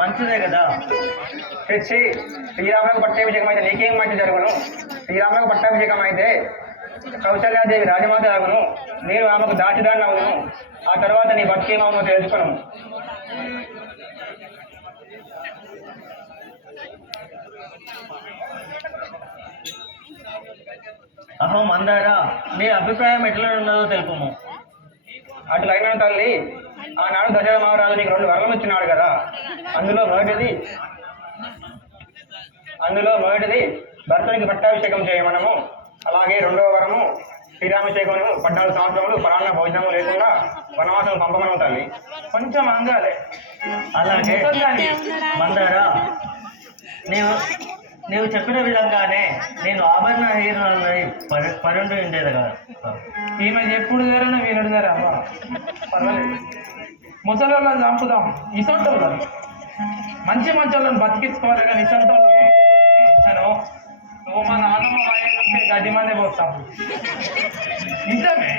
మంచిదే కదా. తెచ్చి శ్రీరాములకు పట్టాభిషేకం అయితే నీకేం మంచి జరుగును? శ్రీరాములకు పట్టాభిషేకం అయితే కౌశల్యాదేవి రాజమాత ఆగును, నేను ఆమెకు దాచిదాన్ని అవును. ఆ తర్వాత నీ బతికేమవునో తెలుసుకును. అహో మందార, నీ అభిప్రాయం ఎట్లా ఉన్నదో తెలుపుము. అటులైన తల్లి, ఆనాడు దశరథ మహారాజు నీకు 2 వరలు ఇచ్చినాడు కదా. అందులో మొదటిది భర్తనికి పట్టాభిషేకం చేయమనము. అలాగే 2వ వరము శ్రీరామభిషేకము 14 సంవత్సరములు పరాన్న భోజనము లేకుండా వనవాసం పంపమనము తల్లి. కొంచెం అంగాలే. అలాగే మందార, నీవు చెప్పిన విధంగానే నేను ఆభరణ హీరోలని పరుండి ఉండేది కదా. ఈమె ఎప్పుడు ధరన వీరుడు ధర అమ్మా, పర్వాలేదు. ముసలోళ్ళని చంపుదాం, ఇసంటోళ్ళని మంచి వాళ్ళని బతికించుకోవాలి. కానీ ఇసంటోళ్ళు నువ్వు మా నాన్నమ్మ మాయంటే గడ్డి మందే పోతాం. నిజమే.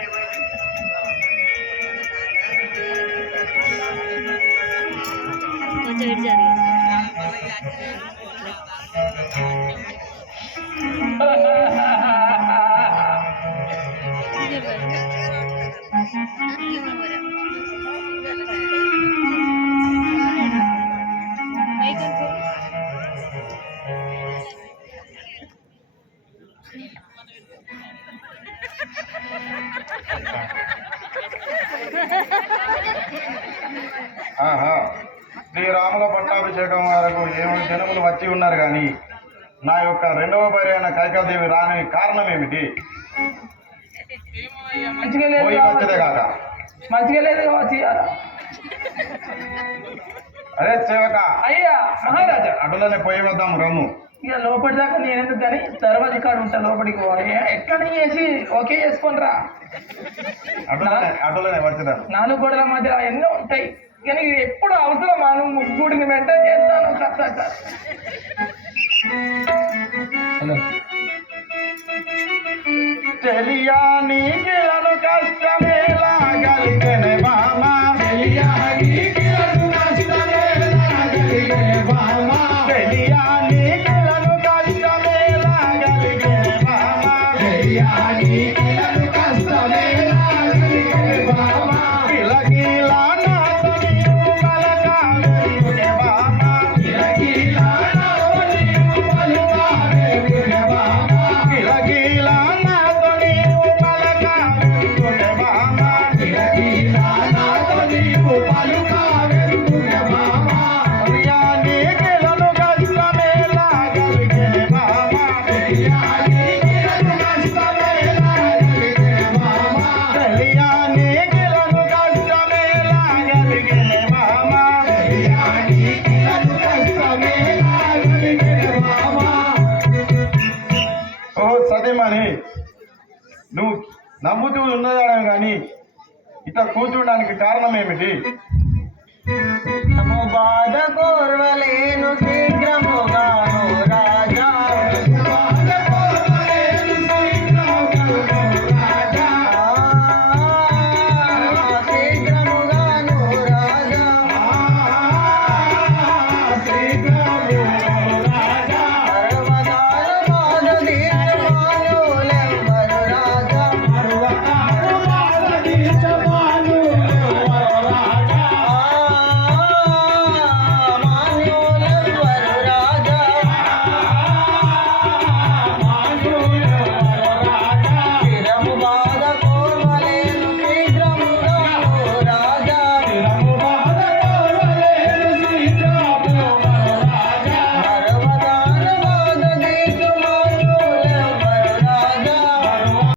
శ్రీరాముల పట్టాభిషేకం వరకు 7 జనములు వచ్చి ఉన్నారు కానీ నా యొక్క 2వ భార్య అయిన కైకాదేవి రాని కారణం ఏమిటి? వచ్చేదే కాక మంచిగా లేదు కావచ్చు. అరే సేవక, అయ్యా మహారాజా, అటులోనే పోయి వద్దాం రమ్ము. ఇక లోపలి దాకా నేనెందుకు కానీ తర్వాత కాడు ఉంటా. లోపలికి ఎక్కడ చేసి ఓకే చేసుకొని రా. అటులోనే వచ్చేదా 4 గోడల మధ్య ఎన్నో ఉంటాయి. కానీ ఇది ఎప్పుడు అవసరం మనం ముగ్గుడిని మెయింటైన్ చేస్తాను. తెలియా నీకిలను కష్టమేలా కలిగెనే బామా, తెలియా నీకిలను కష్టమేలా కలిగెనే బామా, తెలియా నీకిలను కష్టమేలా కలిగెనే బామా, తెలియా నీకిలను కష్టమేలా కలిగెనే బామా, కిలకిలా నాతో నీవు పలకాలెనునే బామా, కిలకిలా నాతో నీవు పలకాలెనునే బామా, కిలకిలా నాతో నీవు పలకాలెనునే బామా, కిలకిలా నాతో నీవు పలకాలెనునే బామా, తెలియా నీకిలను కష్టమేలా కలిగెనే బామా, తెలియా నీకిలను కష్టమేలా కలిగెనే బామా, తెలియా నీకిలను కష్టమేలా కలిగెనే బామా, తెలియా నీకిలను కష్టమేలా కలిగెనే బామా. ఓ సతీమణి, నువ్వు నమ్ముతూ ఉన్నదానే కానీ ఇట్లా కూర్చోడానికి కారణం ఏమిటి?